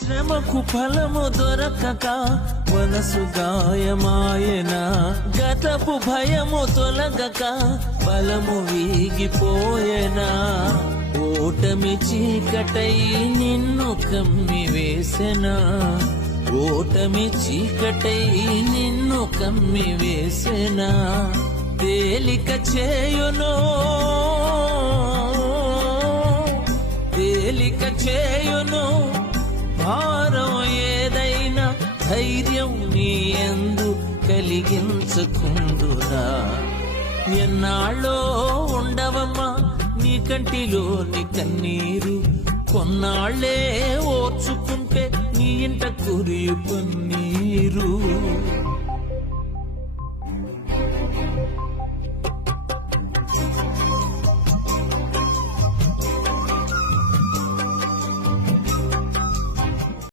శ్రమకు ఫలము దొరకక మనసు గాయమాయన, గతపు భయము తొలగక బలము వీగిపోయేనా. ఓటమి చీకటై నిన్ను కమ్మి వేసెనా, ఓటమి చీకటై నిన్ను కమ్మి వేసెనా. తేలిక చేయును, తేలిక చేయును భారం ఏదైనా, ధైర్యం నీ యందు కలిగించుకుందురా. ఎన్నాళ్ళో ఉండవమ్మా నీ కంటిలోని కన్నీరు, కొన్నాళ్లే ఓర్చుకుంటే నీ ఇంట కురియు పన్నీరు.